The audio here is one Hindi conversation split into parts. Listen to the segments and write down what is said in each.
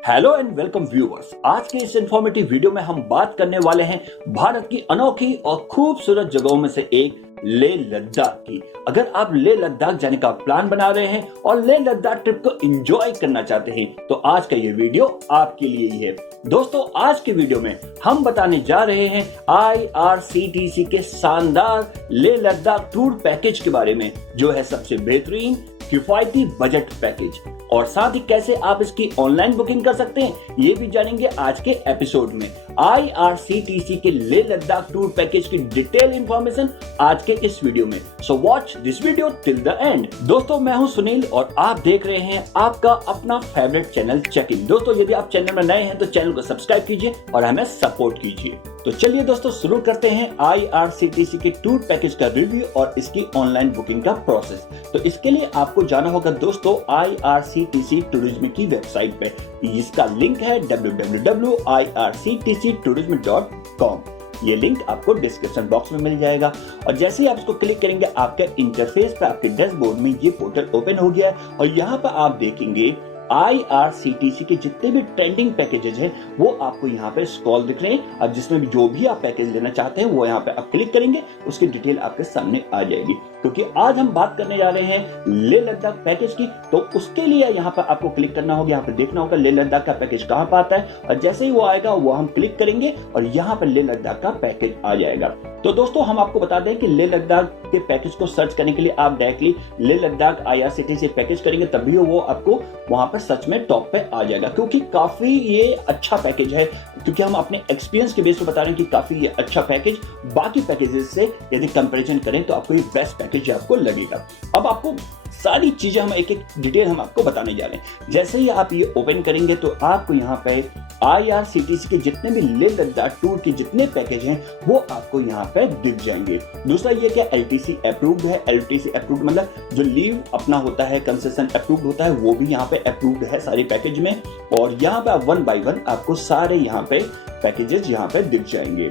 Hello and welcome viewers. आज के इस इंफॉर्मेटिव वीडियो में हम बात करने वाले हैं भारत की अनोखी और खूबसूरत जगहों में से एक लेह लद्दाख की। अगर आप लेह लद्दाख जाने का प्लान बना रहे हैं और लेह लद्दाख ट्रिप को एंजॉय करना चाहते हैं तो आज का ये वीडियो आपके लिए ही है। दोस्तों, आज के वीडियो में हम बताने जा रहे हैं IRCTC के शानदार लेह लद्दाख टूर पैकेज के बारे में, जो है सबसे बेहतरीन किफायती बजट पैकेज, और साथ ही कैसे आप इसकी ऑनलाइन बुकिंग कर सकते हैं ये भी जानेंगे आज के एपिसोड में। IRCTC के लेह लद्दाख टूर पैकेज की डिटेल इंफॉर्मेशन आज के इस वीडियो में, so watch this video till the end. दोस्तों, मैं हूं सुनील और आप देख रहे हैं आपका अपना फेवरेट चैनल चेक इन। दोस्तों, यदि आप चैनल में नए हैं तो चैनल को सब्सक्राइब कीजिए और हमें सपोर्ट कीजिए। तो चलिए दोस्तों, शुरू करते हैं IRCTC के टूर पैकेज का रिव्यू और इसकी ऑनलाइन बुकिंग का प्रोसेस। तो इसके लिए आपको जाना होगा दोस्तों IRCTC टूरिज्म की वेबसाइट पे। इसका लिंक है www.irctctourism.com। ये लिंक आपको डिस्क्रिप्शन बॉक्स में मिल जाएगा और जैसे ही आप इसको क्लिक करेंगे आपके इंटरफेस पे, आपके डैशबोर्ड में ये पोर्टल ओपन हो गया है और यहाँ पर आप देखेंगे IRCTC के जितने भी ट्रेंडिंग पैकेजेस हैं वो आपको यहाँ पे स्क्रॉल दिख रहे हैं। अब जिसमें भी जो भी आप पैकेज लेना चाहते हैं वो यहाँ पे आप क्लिक करेंगे, उसकी डिटेल आपके सामने आ जाएगी। क्योंकि आज हम बात करने जा रहे हैं लेह लद्दाख पैकेज की, तो उसके लिए यहाँ पर आपको क्लिक करना होगा, यहाँ पे देखना होगा लेह लद्दाख का पैकेज कहाँ पर आता है, और जैसे ही वो आएगा वो हम क्लिक करेंगे और यहाँ पर लेह लद्दाख का पैकेज आ जाएगा। तो दोस्तों, हम आपको बता दें कि लेह लद्दाख के पैकेज को सर्च करने के लिए आप directly Leh Ladakh IRCTC package करेंगे तभी वो आपको वहां पर सच में टॉप पे आ जाएगा, क्योंकि काफी ये अच्छा पैकेज है। क्योंकि हम अपने एक्सपीरियंस के बेस पे बता रहे हैं कि काफी ये अच्छा पैकेज बाकी पैकेजेस से यदि कंपैरिजन करें तो आपको ये बेस्ट पैकेज आपको लगेगा। अब आपको सारी चीजें हम एक एक डिटेल हम आपको बताने जा रहे हैं। जैसे ही आप ये ओपन करेंगे तो आपको यहाँ पे IRCTC के जितने भी लेह लद्दाख टूर के जितने पैकेज हैं वो आपको यहाँ पे दिख जाएंगे। दूसरा ये क्या LTC अप्रूव्ड है। LTC अप्रूव्ड मतलब जो लीव अपना होता है, कंसेशन अप्रूव्ड होता है, वो भी यहाँ पे अप्रूव्ड है सारे पैकेज में। और यहाँ पे 1 by 1 आपको सारे यहाँ पे पैकेजेस यहाँ पे दिख जाएंगे।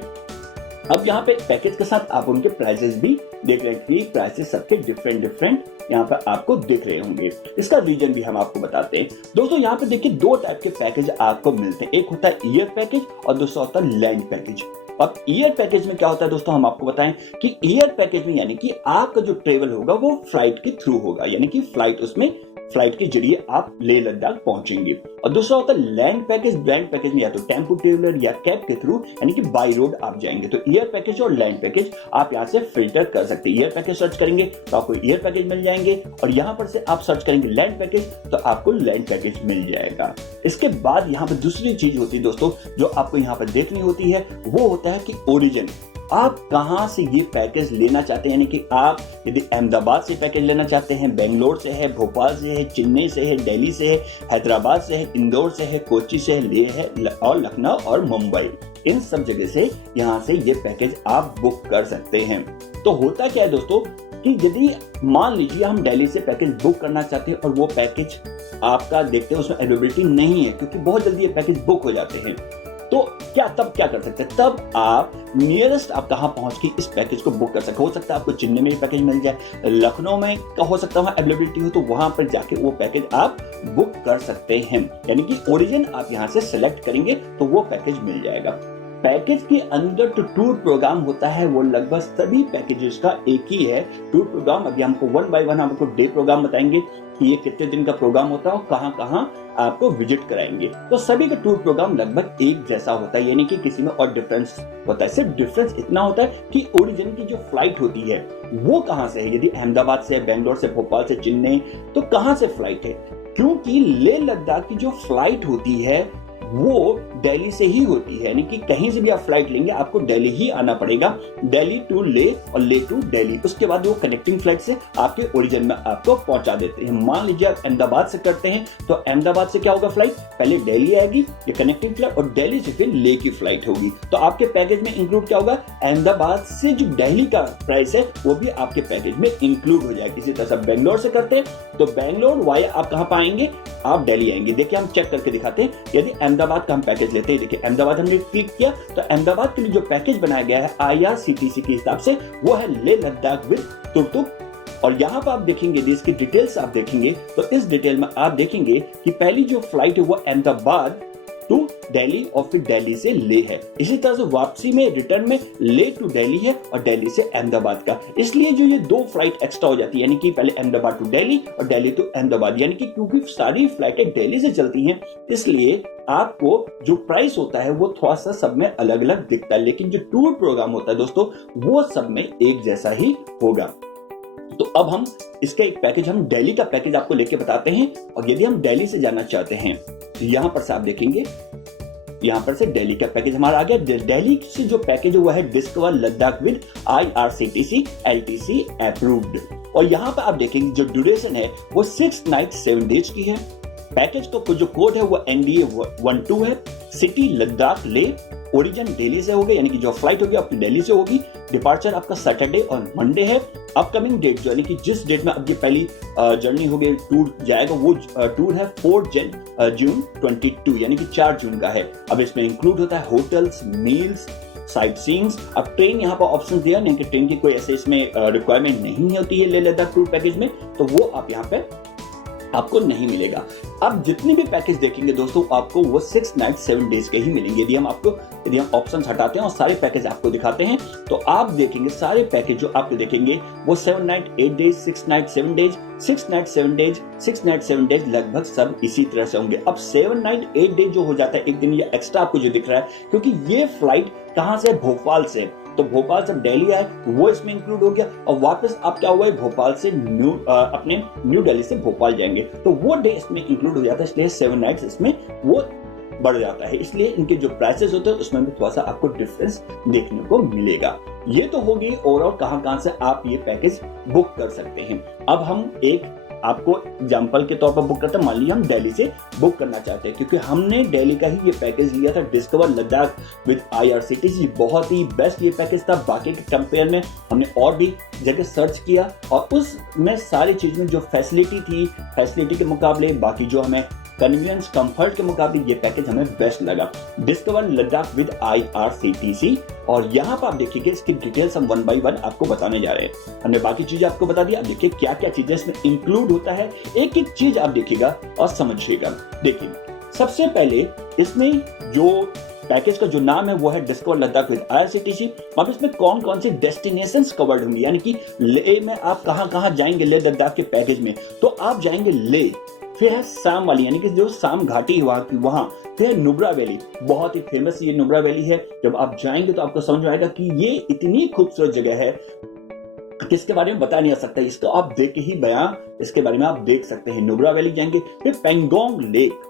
अब यहाँ पे पैकेज के साथ आप उनके प्राइसेस भी देख रहे हैं कि प्राइसेस सबके डिफरेंट यहाँ पर आपको दिख रहे होंगे। इसका रीजन भी हम आपको बताते हैं। दोस्तों, यहाँ पे देखिए दो टाइप के पैकेज आपको मिलते हैं, एक होता है ईयर पैकेज और दूसरा होता है लैंड पैकेज। अब ईयर पैकेज में क्या होता है दोस्तों, हम आपको बताएं कि ईयर पैकेज में यानी कि आपका जो ट्रेवल होगा वो फ्लाइट के थ्रू होगा, यानी कि फ्लाइट के जरिए आप लेह लद्दाख पहुंचेंगे। और दूसरा होता है लैंड पैकेज। लैंड पैकेज में या तो टेम्पो ट्रेवलर या कैब के थ्रू यानी कि बाई रोड आप जाएंगे। तो ईयर पैकेज और लैंड पैकेज आप यहाँ से फिल्टर कर सकते हैं। ईयर पैकेज सर्च करेंगे तो आपको ईयर पैकेज मिल जाएंगे और यहाँ पर से आप सर्च करेंगे लैंड पैकेज तो आपको लैंड पैकेज मिल जाएगा। इसके बाद यहाँ पर दूसरी चीज होती है दोस्तों जो आपको यहाँ पर देखनी होती है, वो होता है कि ओरिजिन, आप कहां से ये पैकेज लेना चाहते हैं। यानी कि आप यदि अहमदाबाद से पैकेज लेना चाहते हैं, बेंगलोर से है, भोपाल से है, चेन्नई से है, दिल्ली से है, हैदराबाद से है, इंदौर से है, कोच्चि से है, लेह है और लखनऊ और मुंबई, इन सब जगह से यहां से ये पैकेज आप बुक कर सकते हैं। तो होता क्या है दोस्तों कि यदि मान लीजिए हम दिल्ली से पैकेज बुक करना चाहते हैं और वो पैकेज आपका देखते हैं उसमें अवेलेबिलिटी नहीं है, क्योंकि बहुत जल्दी ये पैकेज बुक हो जाते हैं, तो तब क्या कर सकते हैं, तब आप नियरेस्ट आप कहां पहुंच के इस पैकेज को बुक कर सकते। हो सकता है आपको चेन्नई में पैकेज मिल जाए, लखनऊ में हो सकता है वहां अवेलेबिलिटी हो, तो वहां पर जाके वो पैकेज आप बुक कर सकते हैं। यानी कि ओरिजिन आप यहां से सेलेक्ट करेंगे तो वो पैकेज मिल जाएगा। पैकेज के अंदर जो टूर प्रोग्राम होता है वो लगभग सभी पैकेजेस का एक ही है टूर प्रोग्राम। अभी हमको 1 by 1 हमको डे प्रोग्राम बताएंगे कि ये कितने दिन का प्रोग्राम होता है और कहां आपको विजिट कराएंगे। तो सभी का टूर प्रोग्राम लगभग एक जैसा होता है, यानी कि किसी में और डिफरेंस होता है। सिर्फ डिफरेंस इतना होता है कि ओरिजिन की जो फ्लाइट होती है वो कहां से है। यदि अहमदाबाद से, बेंगलोर से, भोपाल से, चेन्नई, तो कहां से फ्लाइट है, क्योंकि लेह लद्दाख की जो फ्लाइट होती है वो दिल्ली से ही होती है। यानी कि कहीं से भी आप फ्लाइट लेंगे आपको दिल्ली ही आना पड़ेगा, दिल्ली टू लेह और लेह टू दिल्ली। उसके बाद वो कनेक्टिंग फ्लाइट से आपके ओरिजिन में आपको पहुंचा देते हैं। मान लीजिए आप अहमदाबाद से करते हैं तो अहमदाबाद से क्या होगा, फ्लाइट पहले दिल्ली आएगी, ये कनेक्टिंग फ्लाइट, और दिल्ली से फिर लेह की फ्लाइट होगी। तो आपके पैकेज में इंक्लूड क्या होगा, अहमदाबाद से जो दिल्ली का प्राइस है वो भी आपके पैकेज में इंक्लूड हो जाएगा। इसी तरह से बेंगलोर से करते हैं तो बेंगलोर वाया आप कहां पाएंगे, आप दिल्ली आएंगे। देखिए हम चेक करके दिखाते हैं। यदि अहमदाबाद का हम पैकेज लेते हैं, देखिए अहमदाबाद हमने क्लिक किया तो अहमदाबाद के लिए जो पैकेज बनाया गया है IRCTC के हिसाब से वो है लेह लद्दाख विद तुक और यहाँ पर आप देखेंगे इसकी डिटेल्स आप देखेंगे तो इस डिटेल में आप देखेंगे कि पहली जो फ्लाइट है वो अहमदाबाद टू दिल्ली और फिर दिल्ली से ले है। इसी तरह से वापसी में रिटर्न में ले टू दिल्ली है और दिल्ली से अहमदाबाद का। इसलिए जो ये 2 फ्लाइट एक्स्ट्रा हो जाती है, यानी कि पहले अहमदाबाद टू दिल्ली और दिल्ली टू अहमदाबाद, यानी कि क्योंकि सारी फ्लाइटें दिल्ली से चलती हैं इसलिए आपको जो प्राइस होता है वो थोड़ा सा सब में अलग अलग दिखता है, लेकिन जो टूर प्रोग्राम होता है दोस्तों वो सब में एक जैसा ही होगा। तो अब हम इसका एक पैकेज, हम दिल्ली का पैकेज आपको लेके बताते हैं। और यदि हम दिल्ली से जाना चाहते हैं तो यहां पर से आप देखेंगे, यहां पर से दिल्ली का पैकेज हमारा आ गया। दिल्ली से जो पैकेज है वो है discover Ladakh with IRCTC LTC approved. और यहां पर आप देखेंगे जो ड्यूरेशन है वो 6 नाइट 7 डेज की है। पैकेज का जो कोड है वो NDA 12 है। सिटी लद्दाख ले, ओरिजिन दिल्ली से होगी, यानी कि जो फ्लाइट होगी आपकी दिल्ली से होगी। डिपार्चर आपका सैटरडे और मंडे है। अपकमिंग डेट जो यानी कि जिस डेट में आपकी पहली जर्नी होगी, टूर जाएगा, वो टूर है 4 जून 22, यानी कि 4 जून का है। अब इसमें इंक्लूड होता है होटल्स, मील्स, साइट सीइंग्स। अब ट्रेन यहाँ पर ऑप्शन दिया नहीं कि ट्रेन की कोई ऐसे इसमें रिक्वायरमेंट नहीं होती है लेह लद्दाख टूर पैकेज में, तो वो आप यहाँ पे आपको नहीं मिलेगा। अब जितनी भी पैकेज देखेंगे दोस्तों आपको वो 6 नाइट 7 डेज के ही मिलेंगे। यदि हम ऑप्शन हटाते हैं और सारे पैकेज आपको दिखाते हैं तो आप देखेंगे सारे पैकेज जो आपको देखेंगे वो 7 night 8 days, 6 night 7 days, 6 night 7 days, 6 night 7 days, लगभग सब इसी तरह से होंगे। अब 7 नाइट 8 डेज जो हो जाता है एक दिन ये एक्स्ट्रा आपको जो दिख रहा है, क्योंकि ये फ्लाइट कहां से, भोपाल से, तो भोपाल से दिल्ली आए वो इसमें इंक्लूड हो गया। और वापस आप क्या हुआ है, भोपाल से अपने न्यू दिल्ली से भोपाल जाएंगे तो वो डे इसमें इंक्लूड हो जाता है, इसलिए 7 नाइट्स इसमें वो बढ़ जाता है। इसलिए इनके जो प्राइसेस होते हैं उसमें भी थोड़ा सा आपको डिफरेंस देखने को मिलेगा। ये तो होगी ओवरऑल कहां से आप ये पैकेज बुक कर सकते हैं। अब हम एक आपको एग्जाम्पल के तौर पर बुक करते हैं। मान लीजिए हम दिल्ली से बुक करना चाहते हैं, क्योंकि हमने दिल्ली का ही ये पैकेज लिया था, डिस्कवर लद्दाख विद IRCTC। बहुत ही बेस्ट ये पैकेज था। बाकी के कंपेयर में हमने और भी जगह सर्च किया और उसमें सारी चीज में जो फैसिलिटी थी, फैसिलिटी के मुकाबले बाकी जो हमें कन्वीनियंस, कंफर्ट के मुकाबले ये पैकेज हमें बेस्ट लगा, डिस्कवर लद्दाख विद IRCTC। और यहाँ पर आप देखिए इसकी डिटेल्स हम 1 बाय 1 आपको बताने जा रहे हैं। हमने बाकी चीजें आपको बता दी, अब देखिए क्या क्या चीजें इसमें इंक्लूड होता है, एक एक चीज आप देखिएगा और समझिएगा। देखिए सबसे पहले इसमें जो पैकेज का जो नाम है वो है डिस्कवर लद्दाख विद IRCTC। अब इसमें कौन कौन से डेस्टिनेशंस कवर्ड होंगे, यानी कि लेह में आप कहाँ जाएंगे लेह लद्दाख के पैकेज में, तो आप जाएंगे लेह, फिर है साम वाली यानी कि जो साम घाटी वहां, फिर नुब्रा वैली, बहुत ही फेमस ये नुब्रा वैली है। जब आप जाएंगे तो आपको समझ में आएगा कि ये इतनी खूबसूरत जगह है किसके बारे में बता नहीं आ सकता, इसको आप देख ही बयां इसके बारे में आप देख सकते हैं। नुब्रा वैली जाएंगे, फिर पेंगोंग लेक,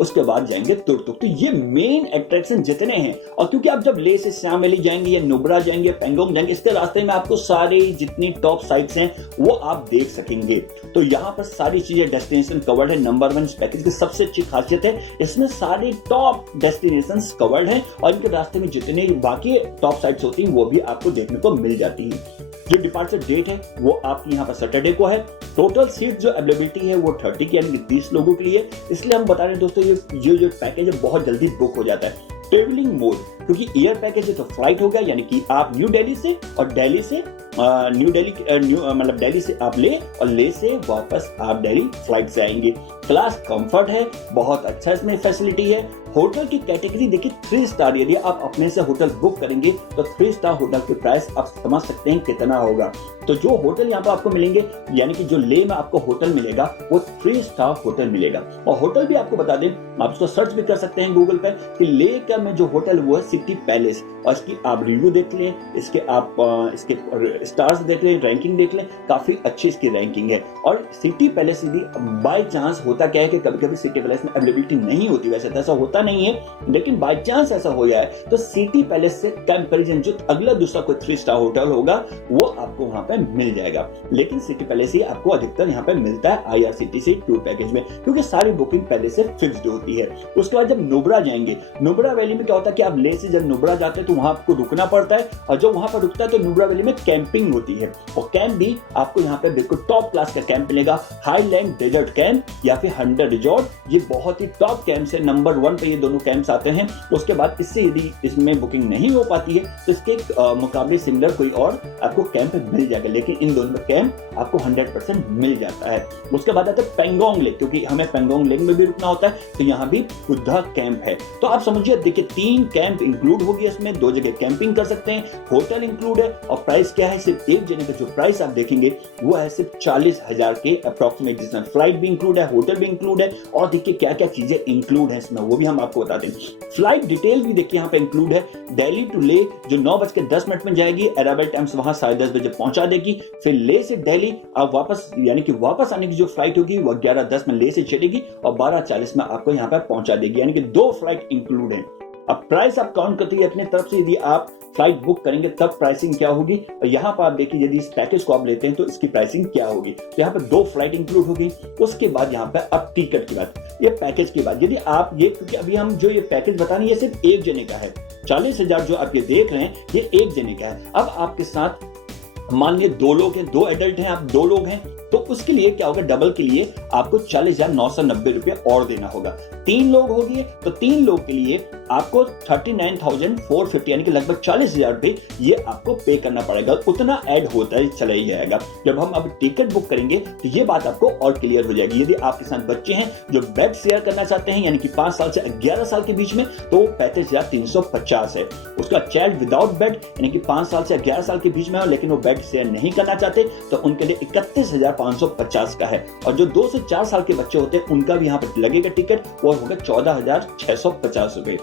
उसके बाद जाएंगे तुर्तुक। तो ये मेन अट्रैक्शन जितने हैं, और क्योंकि आप जब लेह से श्याम वैली जाएंगे या नुब्रा जाएंगे, पेंगोंग जाएंगे, इसके रास्ते में आपको सारी जितनी टॉप साइट्स हैं वो आप देख सकेंगे। तो यहाँ पर सारी चीजें डेस्टिनेशन कवर्ड है। नंबर 1 इस पैकेज की सबसे अच्छी खासियत है इसमें सारी टॉप डेस्टिनेशन कवर्ड है और इनके रास्ते में जितने बाकी टॉप साइट्स होती हैं वो भी आपको देखने को मिल जाती है। जो डिपार्चर डेट है वो आपकी यहाँ पर सैटरडे को है। टोटल सीट जो अवेलेबिलिटी है वो 30 की यानी कि 30 लोगों के लिए। इसलिए हम बता रहे हैं दोस्तों ये जो पैकेज है बहुत जल्दी बुक हो जाता है। ट्रेवलिंग मोड, क्योंकि एयर पैकेज है तो फ्लाइट हो गया, यानी कि आप न्यू दिल्ली से और दिल्ली से दिल्ली से आप ले और ले से वापस आप दिल्ली फ्लाइट से आएंगे। क्लास कंफर्ट है, बहुत अच्छा इसमें फैसिलिटी है। होटल की कैटेगरी देखिए 3 स्टार, यदि आप अपने से होटल बुक करेंगे तो 3 स्टार होटल के प्राइस आप समझ सकते हैं कितना होगा। तो जो होटल यहाँ पर आपको मिलेंगे, यानी कि जो लेह में आपको होटल मिलेगा वो 3 स्टार होटल मिलेगा। और होटल भी आपको बता दें, आप इसको सर्च भी कर सकते हैं गूगल पर कि लेह का में जो होटल वो है सिटी पैलेस, और इसकी आप रिव्यू देख लें, इसके आप इसके स्टार्स देख लें, रैंकिंग देख लें, काफी अच्छी इसकी रैंकिंग है। और सिटी पैलेस यदि बाय चांस होता क्या है कि कभी कभी सिटी पैलेस में अवेलेबिलिटी नहीं होती, वैसे तो ऐसा होता नहीं है, लेकिन बाय चांस ऐसा हो जाए तो सिटी पैलेस से कंपैरिजन जो अगला दूसरा कोई 3 स्टार होटल होगा वो आपको वहां पे मिल जाएगा। लेकिन सिटी पैलेस ही आपको अधिकतर यहाँ पे मिलता है IRCTC टूर पैकेज में, क्योंकि सारी बुकिंग पहले से फिक्स्ड होती है। उसके बाद जब नुब्रा जाएंगे, नुब्रा वैली में क्या होता है कि आप लेह से जब नुब्रा जाते हैं तो वहां आपको रुकना पड़ता है, और जब वहां पर रुकता है तो नुब्रा वैली में कैंपिंग होती है, और कैंप भी आपको यहाँ पे बिल्कुल टॉप क्लास का कैंप मिलेगा। हाईलैंड डेजर्ट कैंप या फिर 100 रिजॉर्ट, ये बहुत ही टॉप कैंप है, नंबर 1 पे पे ये दोनों कैंप्स आते हैं। उसके बाद इससे यदि इसमें बुकिंग नहीं हो पाती है तो इसके मुकाबले सिमिलर कोई और आपको कैंप मिल जाएगा, लेकिन इन दोनों में कैंप आपको 100% मिल जाता है। उसके बाद आता है पेंगोंग लेक, क्योंकि हमें पेंगोंग लेक में भी रुकना होता है तो यहाँ भी बुद्धा कैंप है। तो आप समझिए, देखिए 3 कैंप इंक्लूड हो गया इसमें, 2 जगह कैंपिंग कर सकते हैं, होटल इंक्लूड है और प्राइस क्या है, सिर्फ एक जने का जो प्राइस आप देखेंगे वो है सिर्फ 40,000 के अप्रॉक्सीमेट, जिसमें फ्लाइट भी इंक्लूड है, होटल भी इंक्लूड है और देखिए क्या क्या चीजें इंक्लूड है इसमें वो भी हम आपको बताते हैं। फ्लाइट डिटेल भी देखिए यहाँ पे इंक्लूड है। दिल्ली टू ले जो 9:10 में जाएगी, अराइवल टाइम्स वहां 10:30 बजे पहुंचा देगी। फिर ले से दिल्ली आप वापस, यानी कि वापस आने की जो फ्लाइट होगी वो 11:10 में ले से चलेगी और 12:40 में आपको यहाँ पर पहुंचा देगी, यानी कि 2 फ्लाइट इंक्लूड है। अब प्राइस आप काउंट करते हैं अपने तरफ से, यदि आप फ्लाइट बुक करेंगे तब प्राइसिंग क्या होगी, और यहाँ पर आप देखिए यदि इस पैकेज को आप लेते हैं तो इसकी प्राइसिंग क्या होगी। तो यहाँ पर 2 फ्लाइट इंक्लूड होगी। उसके बाद यहाँ पर अब टिकट की बात, ये पैकेज की बात, यदि आप ये, क्योंकि अभी हम जो ये पैकेज बता रहे हैं ये सिर्फ एक जने का है, 40,000 जो आप ये देख रहे हैं ये एक जने का है। अब आपके साथ मान लीजिए 2 लोग हैं, 2 एडल्ट हैं, आप 2 लोग हैं, तो उसके लिए क्या होगा, डबल के लिए आपको 40,990 रुपए और देना होगा। 3 लोग हो गए तो 3 लोग के लिए आपको 39,450 यानी कि लगभग 40,000 रुपए ये आपको पे करना पड़ेगा। उतना ऐड होता है चला ही जाएगा। जब हम अब टिकट बुक करेंगे तो ये बात आपको और क्लियर हो जाएगी। यदि आपके साथ बच्चे हैं जो बेड शेयर करना चाहते हैं, यानी कि 5 साल से 11 साल के बीच में, तो 35,350 है। उसका चाइल्ड विदाउट बेड यानी कि 5 साल से 11 साल के बीच में हो लेकिन वो बेड शेयर नहीं करना चाहते तो उनके लिए 31,550 का है। और जो 2 से 4 साल के बच्चे होते हैं उनका भी यहाँ पर लगेगा टिकट, और होगा 14,650 रुपए।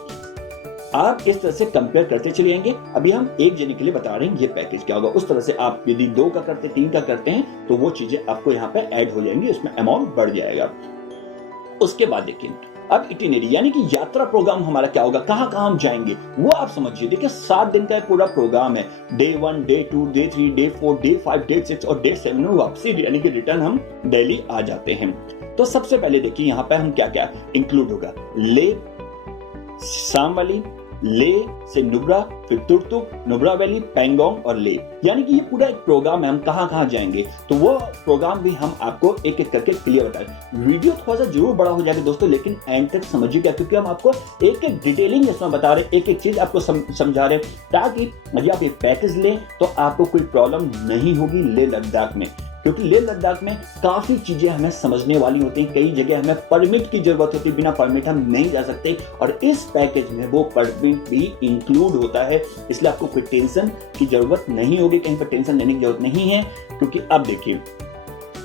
आप इस तरह से कंपेयर करते चले जाएंगे। अभी हम एक जने के लिए बता रहे हैं ये पैकेज क्या होगा। उस तरह से आप यदि 2 का करते, 3 का करते हैं तो वो चीजें आपको यहाँ पे ऐड हो जाएंगी, उसमें अमाउंट बढ़ जाएगा। उसके बाद देखिए अब इटिनरी यानी कि यात्रा प्रोग्राम हमारा क्या होगा, कहां कहां हम जाएंगे वो आप समझिए। देखिए 7 दिन का पूरा प्रोग्राम है। Day 1, day 2, day 3, day 4, day 5, day 6 और डे 7 में वापसी यानी कि रिटर्न हम दिल्ली आ जाते हैं। तो सबसे पहले देखिए यहाँ पे हम क्या क्या इंक्लूड होगा, ले, शामली, ले से नुब्रा, फिर तुर्तुक, नुब्रा वैली, पैंगोंग और ले, यानी कि ये पूरा एक प्रोग्राम है। हम कहां कहां जाएंगे तो वो प्रोग्राम भी हम आपको एक एक करके क्लियर बताएं। वीडियो थोड़ा सा जरूर बड़ा हो जाएगा दोस्तों, लेकिन एंड तक समझिएगा क्योंकि हम आपको एक एक डिटेलिंग इसमें बता रहे हैं, एक एक चीज आपको समझा रहे हैं, ताकि यदि आप ये पैकेज लें तो आपको कोई प्रॉब्लम नहीं होगी ले लद्दाख में। क्योंकि लेह लद्दाख में काफी चीजें हमें समझने वाली होती हैं। कई जगह हमें परमिट की जरूरत होती है, बिना परमिट हम नहीं जा सकते और इस पैकेज में वो परमिट भी इंक्लूड होता है। इसलिए आपको कोई टेंशन की जरूरत नहीं होगी, कहीं पर टेंशन लेने की जरूरत नहीं है। क्योंकि अब देखिए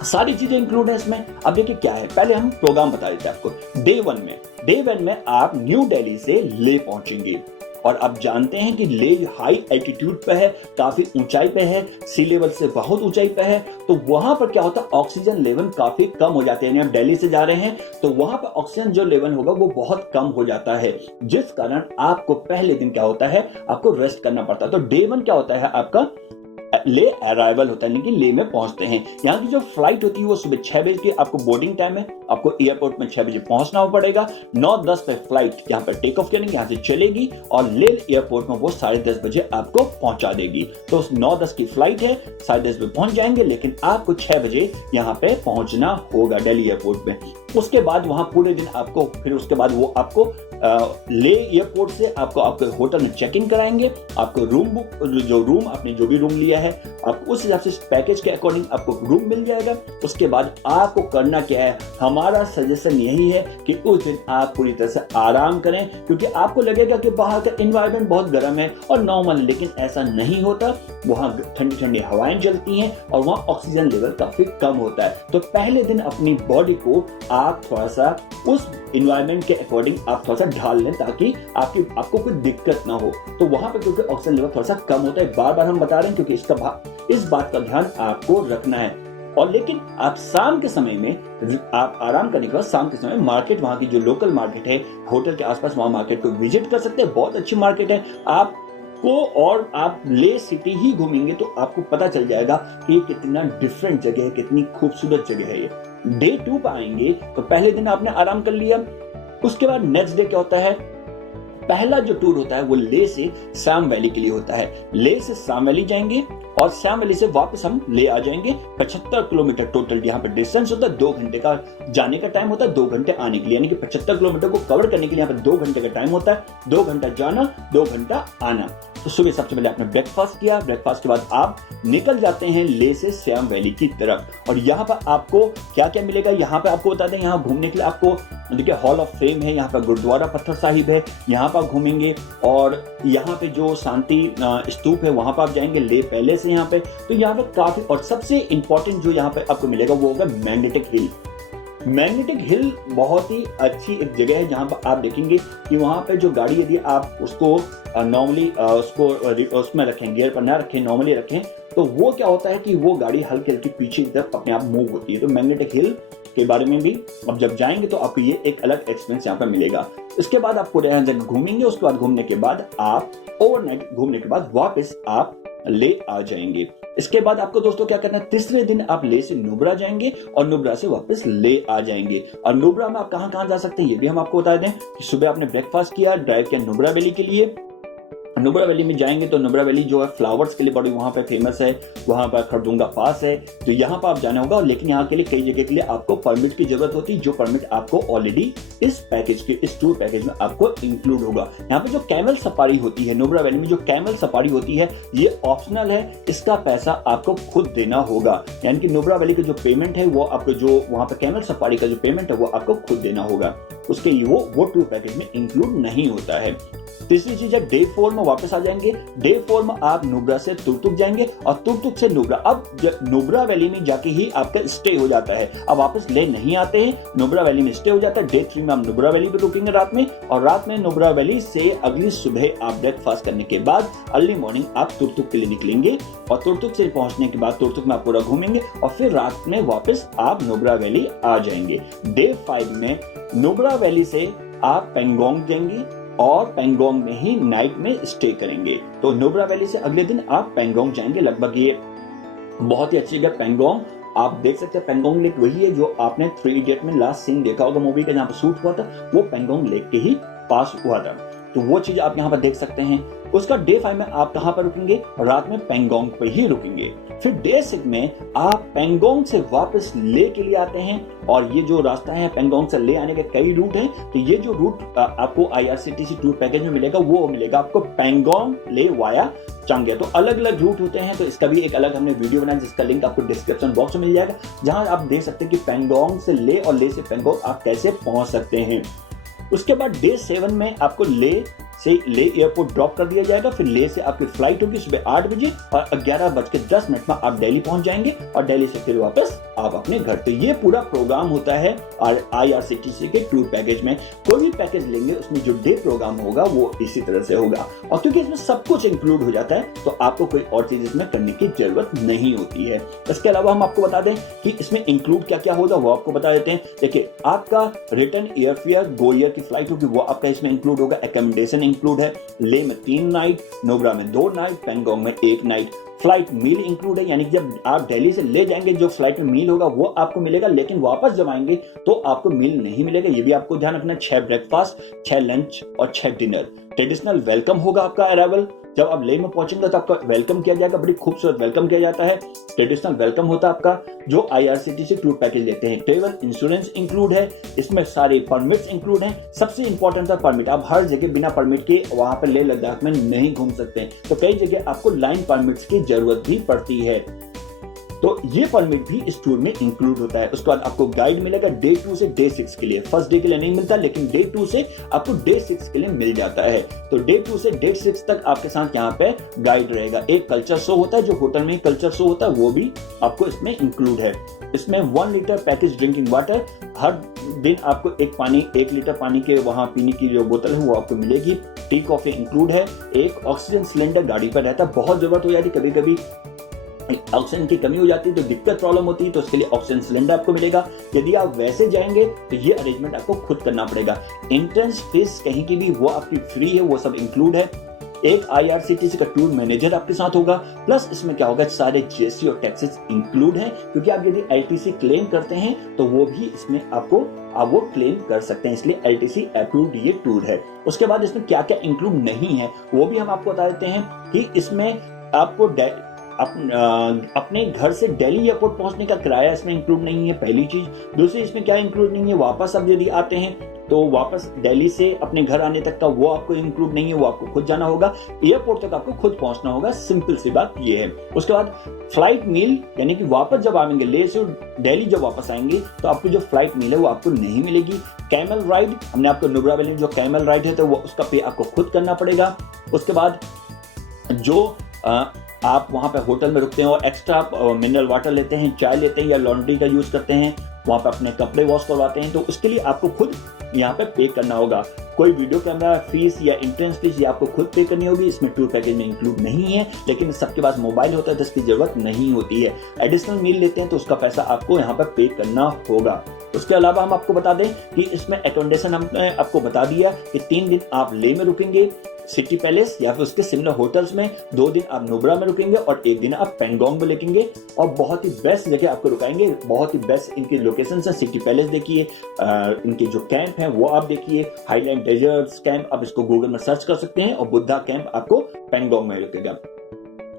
सारी चीजें इंक्लूड है इसमें। अब देखिए क्या है, पहले हम प्रोग्राम बता देते हैं आपको। डे 1 में आप न्यू दिल्ली से ले पहुंचेंगे और आप जानते हैं कि ले हाई एल्टीट्यूड पे है, काफी ऊंचाई पे है, सी लेवल से बहुत ऊंचाई पे है। तो वहां पर क्या होता है, ऑक्सीजन लेवल काफी कम हो जाते हैं। यानी आप दिल्ली से जा रहे हैं तो वहां पर ऑक्सीजन जो लेवल होगा वो बहुत कम हो जाता है, जिस कारण आपको पहले दिन क्या होता है, आपको रेस्ट करना पड़ता है। तो डे 1 क्या होता है, आपका ले अराइवल होता है, लेकिन ले में पहुंचते हैं। यहाँ की जो फ्लाइट होती है वो सुबह 6 बजे की आपको बोर्डिंग टाइम है, आपको एयरपोर्ट में 6 बजे पहुंचना पड़ेगा। 9:10 पे फ्लाइट यहाँ पर टेक ऑफ करेंगे, यहाँ से चलेगी और ले एयरपोर्ट में वो 10:30 बजे आपको पहुंचा देगी। तो 9:10 की फ्लाइट है, 10:30 बजे पहुंच जाएंगे, लेकिन आपको 6 बजे यहाँ पे पहुंचना होगा दिल्ली एयरपोर्ट में। उसके बाद वहां पूरे दिन आपको, फिर उसके बाद वो आपको ले एयरपोर्ट से आपको आपके होटल में चेक इन कराएंगे। आपको रूम आपने जो भी रूम लिया है आपको उस हिसाब से पैकेज के अकॉर्डिंग आपको रूम मिल जाएगा। उसके बाद आपको करना क्या है, हमारा सजेशन यही है कि उस दिन आप पूरी तरह से आराम करें, क्योंकि आपको लगेगा कि बाहर का एनवायरनमेंट बहुत गर्म है और नॉर्मल, लेकिन ऐसा नहीं होता। वहां ठंडी ठंडी हवाएं चलती हैं और वहां ऑक्सीजन लेवल काफी कम होता है। तो पहले दिन अपनी बॉडी को आप थोड़ा सा उस एनवायरनमेंट के अकॉर्डिंग आप थोड़ा सा ढाल लें, ताकि आपको कोई दिक्कत ना हो। तो वहां पर क्योंकि ऑक्सीजन लेवल थोड़ा सा कम होता है, बार बार हम बता रहे हैं क्योंकि इस बात का ध्यान आपको रखना है। और लेकिन आप शाम के समय में, आप आराम करने के बाद शाम के समय मार्केट, वहां की जो लोकल मार्केट है होटल के आसपास, वहां मार्केट को विजिट कर सकते हैं। बहुत अच्छी मार्केट है आपको, और आप ले सिटी ही घूमेंगे तो आपको पता चल जाएगा कि कितना डिफरेंट जगह है, कितनी खूबसूरत जगह है ये। डे 2 पर आएंगे तो पहले दिन आपने आराम कर लिया। उसके बाद नेक्स्ट डे क्या होता है, पहला जो टूर होता है वो ले से सैम वैली के लिए होता है। ले से सैम वैली जाएंगे और सैम वैली से वापस हम ले आ जाएंगे। 75 किलोमीटर टोटल यहाँ पे डिस्टेंस होता है। 2 घंटे का जाने का टाइम होता है, 2 घंटे आने के लिए, यानी कि 75 किलोमीटर को कवर करने के लिए यहाँ पे 2 घंटे का टाइम होता है। 2 घंटा जाना, 2 घंटा आना। तो सुबह सबसे पहले आपने ब्रेकफास्ट किया, ब्रेकफास्ट के बाद आप निकल जाते हैं ले से सैम वैली की तरफ। और यहाँ पर आपको क्या क्या मिलेगा, यहाँ पे आपको बता दें, यहाँ घूमने के लिए आपको देखिए हॉल ऑफ फेम है, यहाँ पर गुरुद्वारा पत्थर साहिब है, यहाँ पर घूमेंगे। और यहाँ पे जो शांति स्तूप है वहां पर आप जाएंगे, ले पैलेस है यहाँ पे। तो यहाँ पे काफी, और सबसे इंपॉर्टेंट जो यहाँ पे आपको मिलेगा वो होगा मैग्नेटिक हिल। मैग्नेटिक हिल बहुत ही अच्छी एक जगह है जहां पर आप देखेंगे कि वहां पे जो गाड़ी यदि आप उसको नॉर्मली उसमें रखें, गियर पर ना रखें, नॉर्मली रखें, तो वो क्या होता है कि वो गाड़ी हल्की हल्की पीछे की तरफ अपने आप मूव होती है। तो मैग्नेटिक हिल के बारे में भी अब जब जाएंगे तो आपको ये एक अलग एक्सपीरियंस यहाँ पर मिलेगा। इसके बाद आप पूरे जगह घूमेंगे। उसके बाद घूमने के बाद आप ओवरनाइट घूमने के बाद वापस आप ले आ जाएंगे। इसके बाद आपको दोस्तों क्या करना है, तीसरे दिन आप ले से नुब्रा जाएंगे और नुब्रा से वापस ले आ जाएंगे। और नुब्रा में आप कहां कहां जा सकते हैं ये भी हम आपको बता दें कि सुबह आपने ब्रेकफास्ट किया, ड्राइव किया नुब्रा वैली के लिए। नुब्रा वैली में जाएंगे तो नुब्रा वैली जो है फ्लावर्स के लिए बड़ी वहां पे फेमस है, वहां पर खरदुंगा पास है, तो यहाँ पर आप जाना होगा। लेकिन यहाँ के लिए कई जगह के लिए आपको परमिट की जरूरत होती है, जो परमिट आपको ऑलरेडी इस पैकेज के, इस टूर पैकेज में आपको इंक्लूड होगा। यहाँ पे जो कैमल सफारी होती है नुब्रा वैली में, जो कैमल सफारी होती है ये ऑप्शनल है, इसका पैसा आपको खुद देना होगा। यानी कि नुब्रा वैली का जो पेमेंट है वो आपको, जो वहां पे कैमल सफारी का जो पेमेंट है वो आपको खुद देना होगा, उसके वो टूर पैकेज में इंक्लूड नहीं होता है। तीसरी चीज है डे 4 में वापस आ जाएंगे। डे 4 में आप नुब्रा से तुर्तुक जाएंगे और तुर्तुक से नुब्रा। अब नुब्रा वैली में जाके ही आपका स्टे हो जाता है, अब वापस ले नहीं आते हैं, नुब्रा वैली में स्टे हो जाता है। डे 3 में आप नुब्रा वैली पे रुकेंगे रात में, और रात में नुब्रा वैली से अगली सुबह आप ब्रेकफास्ट करने के बाद अर्ली मॉर्निंग आप तुर्तुक के लिए निकलेंगे। और तुर्तुक से पहुंचने के बाद तुर्तुक में आप पूरा घूमेंगे और फिर रात में वापस आप नुब्रा वैली आ जाएंगे। डे 5 में नुब्रा वैली से आप पेंगोंग जाएंगे और पेंगोंग में ही नाइट में स्टे करेंगे। तो नुब्रा वैली से अगले दिन आप पेंगोंग जाएंगे। लगभग ये बहुत ही अच्छी जगह पेंगोंग, आप देख सकते हैं पेंगोंग लेक वही है जो आपने 3 इडियट में लास्ट सीन देखा होगा मूवी का, जहां पर शूट हुआ था, वो पेंगोंग लेक के ही पास हुआ था। तो वो चीज आप यहाँ पर देख सकते हैं। उसका डे 5 में आप कहां पर रुकेंगे, रात में पेंगोंग पे ही रुकेंगे। फिर डे 6 में आप पेंगोंग से वापस ले के लिए आते हैं। और ये जो रास्ता है पेंगोंग से ले आने के कई रूट हैं, तो ये जो रूट आपको IRCTC टूर पैकेज में मिलेगा वो मिलेगा आपको पेंगोंग ले वाया चांग्या। तो अलग अलग रूट होते हैं, तो इसका भी एक अलग हमने वीडियो बनाया जिसका लिंक आपको डिस्क्रिप्शन बॉक्स में मिल जाएगा, जहां आप देख सकते हैं कि पेंगोंग से ले और ले से पेंगोंग आप कैसे पहुंच सकते हैं। उसके बाद डे 7 में आपको ले से ले एयरपोर्ट ड्रॉप कर दिया जाएगा। फिर ले से आपकी फ्लाइट होगी सुबह 8 बजे और 11:10 में आप दिल्ली पहुंच जाएंगे और दिल्ली से फिर वापस आप अपने घर। तो ये पूरा प्रोग्राम होता है IRCTC के टूर पैकेज में। कोई भी पैकेज लेंगे उसमें जो डे प्रोग्राम होगा वो इसी तरह से होगा। और क्योंकि इसमें सब कुछ इंक्लूड हो जाता है तो आपको कोई और चीज इसमें करने की जरूरत नहीं होती है। इसके अलावा हम आपको बता दें कि इसमें इंक्लूड क्या क्या होगा वो आपको बता देते हैं। देखिए, आपका रिटर्न एयरफेयर गो एयर की फ्लाइट होगी वो आपका इसमें इंक्लूड होगा। एकोमोडेशन इंक्लूड है, ले में 3 नाइट, नुब्रा में 2 नाइट, पेंगोंग में 1 नाइट। फ्लाइट मील इंक्लूड है, यानी कि जब आप दिल्ली से ले जाएंगे जो फ्लाइट में मील होगा वो आपको मिलेगा, लेकिन वापस जब आएंगे तो आपको मील नहीं मिलेगा। ये भी आपको ध्यान रखना। 6 ब्रेकफास्ट, 6 लंच और 6 डिनर। ट्रेडिशनल वेलकम होगा आपका अराइवल। जब आप लेह में पहुंचेंगे तो आपका वेलकम किया जाएगा, बड़ी खूबसूरत वेलकम किया जाता है। ट्रेडिशनल वेलकम होता है आपका जो IRCTC टूर पैकेज लेते हैं। ट्रेवल इंश्योरेंस इंक्लूड है, इसमें सारे परमिट्स इंक्लूड हैं। सबसे इंपॉर्टेंट था परमिट। आप हर जगह बिना परमिट के वहां पर लेह लद्दाख में नहीं घूम सकते हैं, तो कई जगह आपको लाइन परमिट्स की जरूरत भी पड़ती है, तो ये परमिट भी इस टूर में इंक्लूड होता है। उसके बाद आपको गाइड मिलेगा डे 2 से डे 6 के लिए। फर्स्ट डे के लिए नहीं मिलता, लेकिन डे 2 से आपको डे 6 के लिए मिल जाता है। तो डे 2 से डे 6 तक आपके साथ यहाँ पे गाइड रहेगा। एक कल्चर शो होता है, जो होटल में कल्चर शो होता है वो भी आपको इसमें इंक्लूड है। इसमें 1 लीटर पैकेज ड्रिंकिंग वाटर, हर दिन आपको 1 लीटर पानी के वहां पीने की जो बोतल है वो आपको मिलेगी। टी कॉफी इंक्लूड है। एक ऑक्सीजन सिलेंडर गाड़ी पर रहता है, बहुत जरूरत हो जाती है, कभी कभी ऑक्सीजन की कमी हो जाती है तो दिक्कत प्रॉब्लम होती है, तो उसके लिए ऑक्सीजन सिलेंडर आपको मिलेगा। यदि आप वैसे जाएंगे तो ये अरेंजमेंट आपको खुद करना पड़ेगा। एंट्रेंस फीस कहीं की भी वो आपकी फ्री है, वो सब इंक्लूड है। एक IRCTC का टूर मैनेजर आपके साथ होगा, प्लस इसमें क्या होगा, सारे GST और टैक्सेस इंक्लूड हैं, क्योंकि आप यदि LTC क्लेम करते हैं तो वो भी इसमें आप वो क्लेम कर सकते हैं, इसलिए LTC अप्रूव्ड ये टूर है। उसके बाद इसमें क्या क्या इंक्लूड नहीं है वो भी हम आपको बता देते हैं कि इसमें आपको अपने घर से दिल्ली एयरपोर्ट पहुंचने का किराया इसमें इंक्लूड नहीं है, पहली चीज। दूसरी, इसमें क्या इंक्लूड नहीं है, वापस अब यदि आते हैं तो वापस दिल्ली से अपने घर आने तक का वो आपको इंक्लूड नहीं है, वो आपको खुद जाना होगा, एयरपोर्ट तक आपको खुद पहुंचना होगा, सिंपल सी बात ये है। उसके बाद फ्लाइट मील, यानी कि वापस जब आएंगे ले से दिल्ली जब वापस आएंगे तो आपको जो फ्लाइट मील है वो आपको नहीं मिलेगी। कैमल राइड, हमने आपको नुब्रा वैली जो कैमल राइड है तो वो उसका पे आपको खुद करना पड़ेगा। उसके बाद जो आप वहां पे होटल में रुकते हैं और एक्स्ट्रा मिनरल वाटर लेते हैं, चाय लेते हैं या लॉन्ड्री का यूज करते हैं, वहां पे अपने कपड़े वॉश करवाते हैं, तो उसके लिए आपको खुद यहाँ पे पे करना होगा। कोई वीडियो कैमरा फीस या एंट्रेंस फीस ये आपको खुद पे करनी होगी, इसमें टूर पैकेज में इंक्लूड नहीं है, लेकिन सबके पास मोबाइल होता है तो इसकी जरूरत नहीं होती है। एडिशनल मील लेते हैं तो उसका पैसा आपको यहाँ पर पे करना होगा। उसके अलावा हम आपको बता दें कि इसमें एकोमोडेशन हमने आपको बता दिया कि 3 दिन आप ले में रुकेंगे सिटी पैलेस या फिर उसके सिमिलर होटल्स में, 2 दिन आप नुब्रा में रुकेंगे और 1 दिन आप पेंगोंग में लेकेंगे, और बहुत ही बेस्ट जगह आपको रुकाएंगे, बहुत ही बेस्ट इनकी लोकेशन है। सिटी पैलेस देखिए, इनके जो कैंप हैं वो आप देखिए, हाईलैंड डेजर्ट्स कैंप आप इसको गूगल में सर्च कर सकते हैं, और बुद्धा कैंप आपको पेंगोंग में रुकेगा।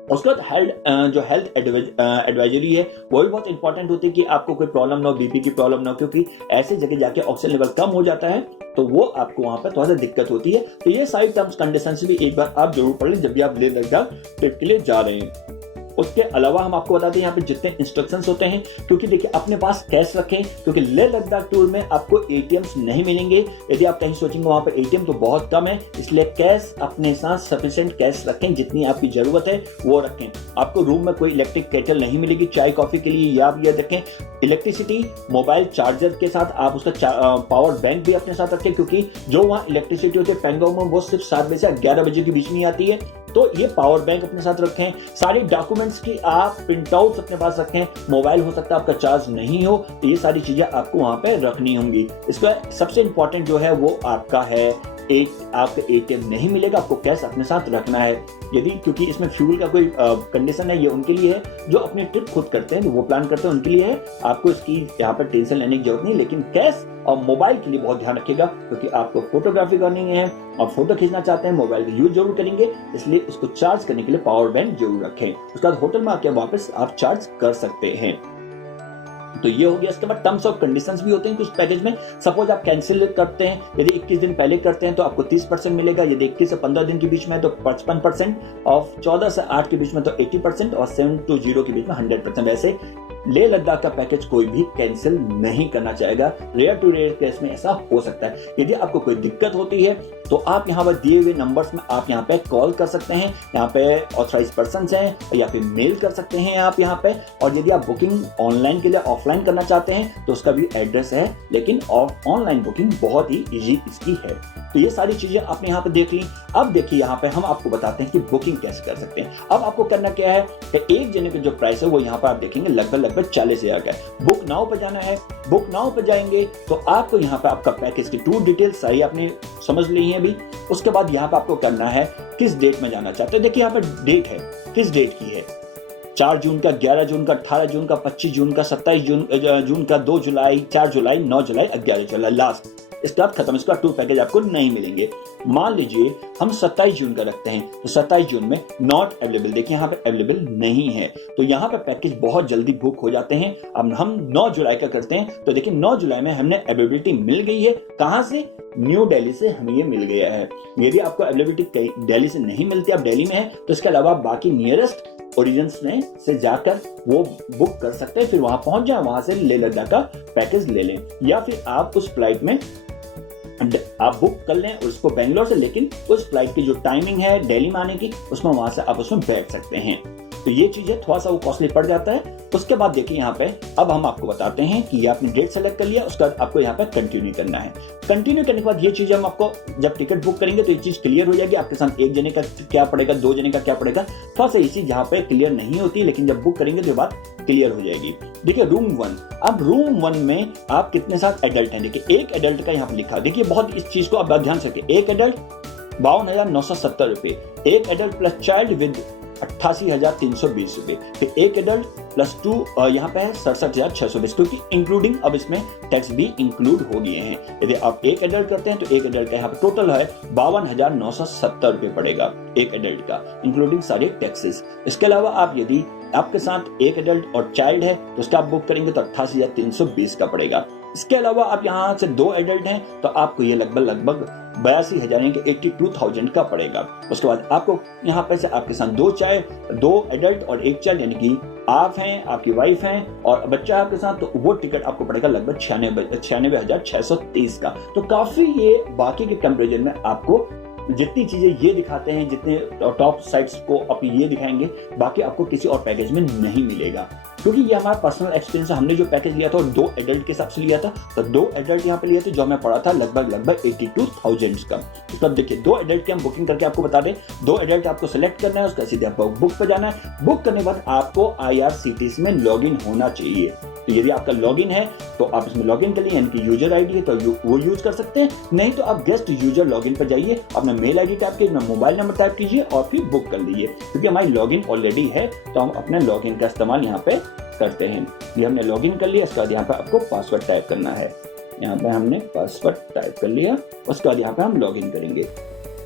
उसके बाद जो हेल्थ एडवाइजरी है वो भी बहुत इंपॉर्टेंट होती है कि आपको कोई प्रॉब्लम ना हो, बीपी की प्रॉब्लम ना हो, क्योंकि ऐसे जगह जाके ऑक्सीजन लेवल कम हो जाता है तो वो आपको वहां पर थोड़ा सा दिक्कत होती है। तो ये सारी टर्म्स कंडीशंस भी एक बार आप जरूर पढ़ लें जब भी आप लेह लद्दाख ट्रिप के लिए जा रहे हैं। उसके अलावा हम आपको बताते हैं यहाँ पे जितने इंस्ट्रक्शंस होते हैं, क्योंकि देखिए अपने पास कैश रखें, क्योंकि लेह लद्दाख टूर में आपको ATMs नहीं मिलेंगे। यदि आप कहीं सोचेंगे वहां पर ATM तो बहुत कम है, इसलिए कैश अपने साथ सफिशिएंट कैश रखें, जितनी आपकी जरूरत है वो रखें। आपको रूम में कोई इलेक्ट्रिक केटल नहीं मिलेगी चाय कॉफी के लिए, या आप ये रखें। इलेक्ट्रिसिटी मोबाइल चार्जर के साथ आप उसका पावर बैंक भी अपने साथ रखें, क्योंकि जो वहाँ इलेक्ट्रिसिटी होती है पेंगोंग में वो सिर्फ 7 बजे से 11 बजे के बीच में आती है, तो ये पावर बैंक अपने साथ रखें। सारी डॉक्यूमेंट्स की आप प्रिंट आउट अपने पास रखें, मोबाइल हो सकता है आपका चार्ज नहीं हो, तो ये सारी चीजें आपको वहां पे रखनी होंगी। इसका सबसे इंपॉर्टेंट जो है वो आपका है आपका ATM नहीं मिलेगा, आपको कैश अपने साथ रखना है। यदि क्योंकि इसमें फ्यूल का कोई कंडीशन है, ये उनके लिए है जो अपनी ट्रिप खुद करते हैं, वो प्लान करते हैं उनके लिए है, आपको इसकी यहाँ पर टेंशन लेने की जरूरत नहीं। लेकिन कैश और मोबाइल के लिए बहुत ध्यान रखिएगा, क्योंकि आपको फोटोग्राफी करनी है और फोटो खींचना चाहते हैं, मोबाइल का यूज जरूर करेंगे, इसलिए उसको चार्ज करने के लिए पावर बैंक जरूर रखें। उसके बाद होटल में आके वापस आप चार्ज कर सकते हैं। तो ये हो गया। इसके बाद टर्म्स ऑफ कंडीशंस भी होते हैं कुछ पैकेज में। सपोज आप कैंसिल करते हैं, यदि 21 दिन पहले करते हैं तो आपको 30% मिलेगा, यदि 21 से 15 दिन के बीच में है तो 55%, और 14 से 8 के बीच में तो 80%, और 7 to 0 के बीच में 100%। ऐसे लेह लद्दाख का पैकेज कोई भी कैंसिल नहीं करना चाहेगा। रेयर टू रेयर केस में ऐसा हो सकता है। यदि आपको कोई दिक्कत होती है तो आप यहाँ पर दिए हुए नंबर्स में आप यहाँ पे कॉल कर सकते हैं, यहाँ पे ऑथराइज पर्सन हैं, या फिर मेल कर सकते हैं आप यहाँ पे। और यदि आप बुकिंग ऑनलाइन के लिए ऑफलाइन करना चाहते हैं तो उसका भी एड्रेस है, लेकिन ऑनलाइन बुकिंग बहुत ही इजी इसकी है। तो ये सारी चीजें आपने यहाँ पे देख ली। अब देखिए यहाँ पे हम आपको बताते हैं कि बुकिंग कैसे कर सकते हैं। अब आपको करना क्या है कि एक जने का जो प्राइस है वो यहाँ पर आप देखेंगे लगभग 40,000 का है। बुक नाउ पे जाना है, बुक नाउ पे जाएंगे तो आपको यहाँ पे आपका पैकेज की टूर डिटेल सारी आपने समझ ली है अभी। उसके बाद यहाँ पे आपको करना है किस डेट में जाना चाहते हो। देखिए यहाँ पे डेट है, किस डेट की है, 4 जून का, 11 जून का, 18 जून का, 25 जून का, 27 जून का, 2 जुलाई, 4 जुलाई, 9 जुलाई, 11 जुलाई लास्ट, इसके बाद खत्म। इसका टूर पैकेज आपको नहीं मिलेंगे। मान लीजिए हम 27 जून का रखते हैं तो 27 जून में नॉट अवेलेबल, देखिए यहाँ पे अवेलेबल नहीं है, तो यहाँ पे पैकेज बहुत जल्दी बुक हो जाते हैं। अब हम 9 जुलाई का करते हैं तो देखिए 9 जुलाई में हमने अवेलेबिलिटी मिल गई है। कहाँ से? न्यू दिल्ली से हमें ये मिल गया है। यदि आपको अवेलेबिलिटी दिल्ली से नहीं मिलती, आप दिल्ली में है, तो इसके अलावा बाकी नियरेस्ट ओरिजिन्स में से जाकर वो बुक कर सकते हैं, फिर वहां पहुंच जाए, वहां से लेह लद्दाख का पैकेज ले लें, या फिर आप उस फ्लाइट में आप बुक कर लें उसको बेंगलोर से, लेकिन उस फ्लाइट की जो टाइमिंग है दिल्ली में आने की उसमें वहां से आप उसमें बैठ सकते हैं। तो ये चीजें थोड़ा सा वो कॉस्टली पड़ जाता है। उसके बाद देखिए यहाँ पे अब हम आपको बताते हैं कि आपने डेट सेलेक्ट कर लिया, उसके बाद आपको यहाँ पे कंटिन्यू करना है। कंटिन्यू करने के बाद ये चीजें हम आपको जब टिकट बुक करेंगे तो ये चीज क्लियर हो जाएगी आपके साथ। 1 जने का क्या पड़ेगा, 2 जने का क्या पड़ेगा, थोड़ा सा इसी जहाँ पे क्लियर नहीं होती, लेकिन जब बुक करेंगे तो बात क्लियर हो जाएगी। देखिए रूम 1, अब रूम 1 में आप कितने साथ एडल्ट हैं। देखिए एक एडल्ट का यहाँ पे लिखा, देखिए बहुत इस चीज को आप ध्यान से रखिए, एक एडल्ट 52,970 रुपये, एक एडल्ट प्लस चाइल्ड विद 88,320 रुपये, फिर एक एडल्ट प्लस 2 यहाँ पे है 67,620, क्योंकि इंक्लूडिंग अब इसमें टैक्स भी इंक्लूड हो गए हैं। यदि आप एक एडल्ट करते हैं तो एक एडल्ट का यहाँ पे टोटल है 52,970 रुपये पड़ेगा एक एडल्ट का, इंक्लूडिंग सारे टैक्सेस। इसके अलावा आप यदि आपके साथ एक एडल्ट और चाइल्ड है तो उसका आप बुक करेंगे तो 88,320 का पड़ेगा। इसके अलावा आप यहाँ से 2 एडल्ट हैं तो आपको ये लगभग 82,000 यानी कि 82,000 का पड़ेगा। उसके बाद आपको यहाँ पे से आपके साथ 2 एडल्ट और एक चाइल्ड यानी कि आप हैं, आपकी वाइफ हैं और बच्चा आपके साथ, तो वो टिकट आपको पड़ेगा लगभग 96,630 का। तो काफी ये बाकी के कंपेरिजन में आपको जितनी चीजें ये दिखाते हैं, जितने टॉप साइट्स को आप ये दिखाएंगे, बाकी आपको किसी और पैकेज में नहीं मिलेगा, क्योंकि ये हमारा पर्सनल एक्सपीरियंस है। हमने जो पैकेज लिया था और 2 एडल्ट के हिसाब से लिया था, तो 2 एडल्ट यहाँ पे लिए थे जो हमें पड़ा था लगभग 82,000 का। तो अब देखिए 2 एडल्ट की हम बुकिंग करके आपको बता दें, 2 एडल्ट आपको सेलेक्ट करना है, उसका सीधे आपको बुक पर जाना है। बुक करने के बाद आपको IRCTC में लॉगिन होना चाहिए। तो यदि आपका लॉगिन है तो आप इसमें लॉगिन कर लिए, यानी कि यूजर आईडी है तो वो यूज कर सकते हैं, नहीं तो आप गेस्ट यूजर लॉगिन पर जाइए, अपना मेल आईडी टाइप कीजिए, अपना मोबाइल नंबर टाइप कीजिए और फिर बुक कर लीजिए। क्योंकि हमारी लॉगिन ऑलरेडी है तो हम अपने लॉगिन का इस्तेमाल यहाँ पे करते हैं। ये हमने लॉगिन कर लिया, इसके बाद यहाँ पे आपको पासवर्ड टाइप करना है। यहाँ पे हमने पासवर्ड टाइप कर लिया, उसके बाद यहाँ पे हम लॉगिन करेंगे।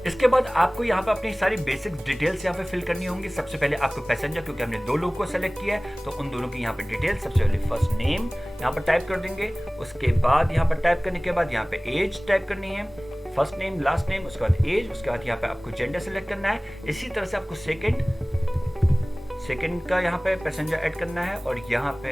इसके बाद आपको यहाँ पे अपनी सारी बेसिक डिटेल्स यहाँ पे फिल करनी होंगी। सबसे पहले आपको पैसेंजर, क्योंकि हमने 2 लोगों को सेलेक्ट किया है तो उन दोनों की यहाँ पे डिटेल्स, सबसे पहले फर्स्ट नेम यहाँ पर टाइप कर देंगे। उसके बाद यहाँ पर टाइप करने के बाद यहाँ पे एज टाइप करनी है, फर्स्ट नेम लास्ट नेम, उसके बाद एज, उसके बाद यहाँ पे आपको जेंडर सेलेक्ट करना है। इसी तरह से आपको सेकंड का यहाँ पे पैसेंजर ऐड करना है और यहाँ पे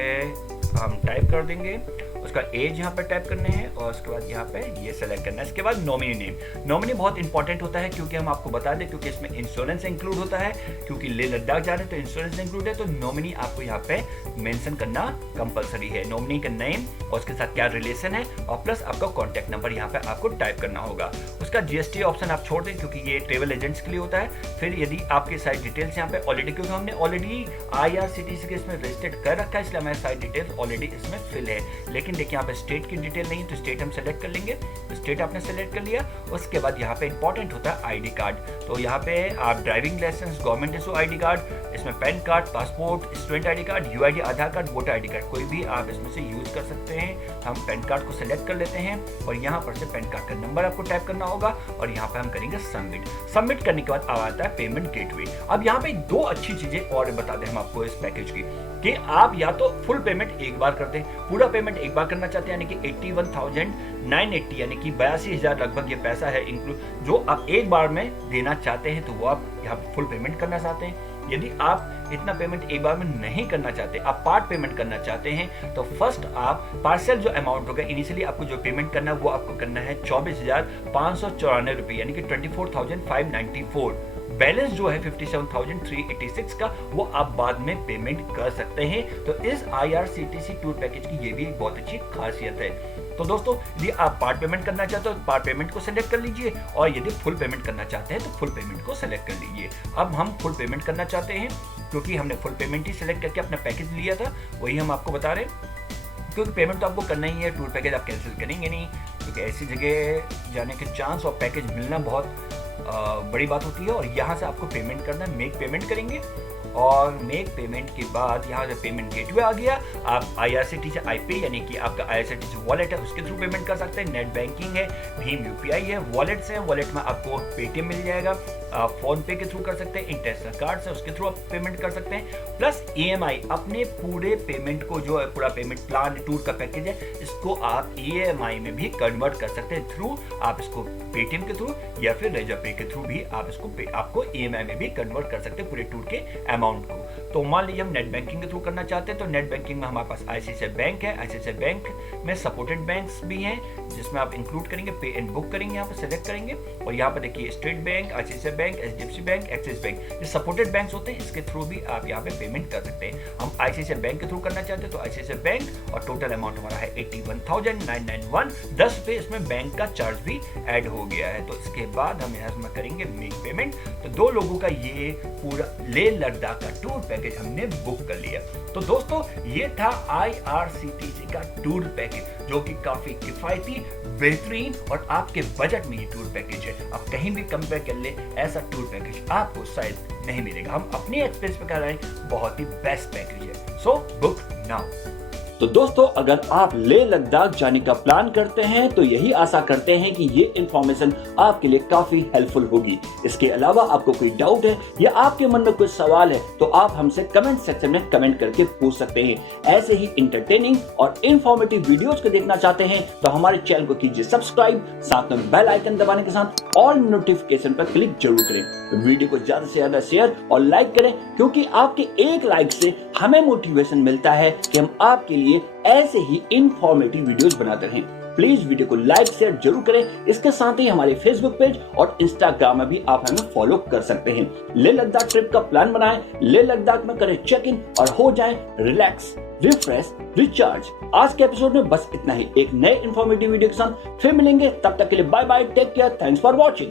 हम टाइप कर देंगे, उसका एज यहाँ पे टाइप करने हैं और उसके बाद यहाँ पे ये सेलेक्ट करना है। इसके बाद नॉमिनी नेम, नॉमिनी बहुत इंपॉर्टेंट होता है क्योंकि हम आपको बता दें, क्योंकि इसमें इंश्योरेंस इंक्लूड होता है, क्योंकि लेह लद्दाख जा रहे हैं तो इंश्योरेंस इंक्लूड है, तो नॉमिनी आपको यहाँ पे मेंशन करना कंपलसरी है। नॉमिनी का नेम और उसके साथ क्या रिलेशन है और प्लस आपका कॉन्टैक्ट नंबर यहाँ पे आपको टाइप करना होगा। उसका GST ऑप्शन आप छोड़ दें क्योंकि ये ट्रेवल एजेंट्स के लिए होता है। फिर यदि आपके सारी डिटेल्स यहाँ पे ऑलरेडी, क्योंकि हमने ऑलरेडी IRCTC के इसमें रजिस्टर्ड कर रखा है, इसलिए हमारी सारी डिटेल्स ऑलरेडी इसमें फिल है। लेकिन देखिए यहाँ पे स्टेट की डिटेल नहीं, तो स्टेट हम सेलेक्ट कर लेंगे। तो स्टेट आपने सेलेक्ट कर लिया। उसके बाद यहाँ पे इंपॉर्टेंट होता है ID कार्ड, तो यहाँ पे आप driving licence, government issue ID card, इसमें PAN card, passport, student ID card, UID Aadhaar card, voter ID card, कोई भी आप इसमें से यूज कर सकते हैं। हम पैन कार्ड को सिलेक्ट कर लेते हैं और यहाँ पर से पैन कार्ड का नंबर आपको टाइप करना होगा और यहाँ पे हम करेंगे सबमिट। सबमिट करने के बाद आता है पेमेंट गेटवे। अब यहाँ पे 2 अच्छी चीजें और बता दें हम आपको इस पैकेज की, कि आप या तो फुल पेमेंट एक बार कर दें, पूरा पेमेंट एक बार करना चाहते हैं यानी कि 81,980 यानी कि 82,000 लगभग ये पैसा है इंक्लूड, जो आप एक बार में देना चाहते हैं तो वो आप यहाँ फुल पेमेंट करना चाहते हैं। यदि आप इतना पेमेंट एक बार में नहीं करना चाहते, आप पार्ट पेमेंट करना चाहते हैं, तो फर्स्ट आप पार्सल जो अमाउंट होगा इनिशियली आपको जो पेमेंट करना है वो आपको करना है 24,594 रुपये यानी कि 24,594। बैलेंस जो है 57,386 का वो आप बाद में पेमेंट कर सकते हैं। तो इस IRCTC टूर पैकेज की ये भी एक बहुत अच्छी खासियत है। तो दोस्तों यदि आप पार्ट पेमेंट करना चाहते हो तो पार्ट पेमेंट को सिलेक्ट कर लीजिए और यदि फुल पेमेंट करना चाहते हैं तो फुल पेमेंट को सिलेक्ट कर लीजिए। अब हम फुल पेमेंट करना चाहते हैं क्योंकि हमने फुल पेमेंट ही सिलेक्ट करके अपना पैकेज लिया था, वही हम आपको बता रहे हैं। क्योंकि पेमेंट तो आपको करना ही है, टूर पैकेज आप कैंसिल करेंगे नहीं, क्योंकि ऐसी जगह जाने के चांस और पैकेज मिलना बहुत बड़ी बात होती है। और यहाँ से आपको पेमेंट करना है, मेक पेमेंट करेंगे और मेक पेमेंट के बाद यहाँ से पेमेंट गेटवे आ गया। आप IRCTC iPay यानी कि आपका IRCTC वॉलेट है उसके थ्रू पेमेंट कर सकते हैं, नेट बैंकिंग है, भीम UPI है, वॉलेट्स है, वॉलेट में आपको पेटीएम मिल जाएगा, आप फोन पे के थ्रू कर सकते हैं, इंटरनेशनल कार्ड है उसके थ्रू आप पेमेंट कर सकते हैं, प्लस EMI अपने पूरे पेमेंट को जो है पूरा पेमेंट प्लान टूर का पैकेज है इसको आप EMI में भी कन्वर्ट कर सकते हैं थ्रू आप इसको पेटीएम के थ्रू या फिर रेजर पे के थ्रू भी आप इसको आपको EMI में भी कन्वर्ट कर सकते हैं पूरे टूर के अमाउंट को। तो मान लीजिए हम नेट बैंकिंग के थ्रू करना चाहते हैं तो नेट बैंकिंग में हमारे पास ICICI बैंक है, ICICI बैंक में सपोर्टेड बैंक्स भी हैं जिसमें आप इंक्लूड करेंगे, पे एंड बुक करेंगे, यहाँ पे सेलेक्ट करेंगे और यहाँ पे देखिए state bank, ICICI bank, HDFC bank, axis bank, ये सपोर्टेड बैंक्स होते हैं, इसके थ्रू भी आप यहाँ पे पेमेंट कर सकते हैं। हम ICICI बैंक के थ्रू करना चाहते हैं तो ICICI बैंक और टोटल अमाउंट हमारा है 81,991, 10 रुपये इसमें बैंक का चार्ज भी ऐड हो गया है। तो इसके बाद हम यहाँ करेंगे मेक पेमेंट। तो 2 लोगों का ये पूरा लेह लद्दाख का टूर पैकेज हमने बुक कर लिया। तो दोस्तों ये था IRCTC का टूर पैकेज जो कि काफी किफायती, बेहतरीन और आपके बजट में ये टूर पैकेज है। अब कहीं भी कंपेयर कर ले, ऐसा टूर पैकेज आपको शायद नहीं मिलेगा। हम अपनी एक्सपीरियंस पे कह रहे हैं, बहुत ही बेस्ट पैकेज है। So book now. तो दोस्तों, अगर आप लेह लद्दाख जाने का प्लान करते हैं तो यही आशा करते हैं कि ये इंफॉर्मेशन आपके लिए काफी हेल्पफुल होगी। इसके अलावा आपको कोई डाउट है या आपके मन में कोई सवाल है तो आप हमसे कमेंट सेक्शन में कमेंट करके पूछ सकते हैं। ऐसे ही इंटरटेनिंग और इंफॉर्मेटिव वीडियोस को देखना चाहते हैं तो हमारे चैनल को कीजिए सब्सक्राइब, साथ में बेल आइकन दबाने के साथ ऑल नोटिफिकेशन पर क्लिक जरूर करें। वीडियो को ज्यादा से ज्यादा शेयर और लाइक करें, क्योंकि आपके एक लाइक से हमें मोटिवेशन मिलता है कि हम आपके लिए ऐसे ही इंफॉर्मेटिव वीडियोस बनाते रहें। प्लीज वीडियो को लाइक शेयर जरूर करें। इसके साथ ही हमारे फेसबुक पेज और इंस्टाग्राम में भी आप हमें फॉलो कर सकते हैं। लेह लद्दाख ट्रिप का प्लान बनाएं, लेह लद्दाख में करें चेक इन और हो जाएं रिलैक्स, रिफ्रेश, रिचार्ज। आज के एपिसोड में बस इतना ही। एक नए इंफॉर्मेटिव वीडियो के साथ फिर मिलेंगे, तब तक के लिए bye bye, take care, thanks for watching.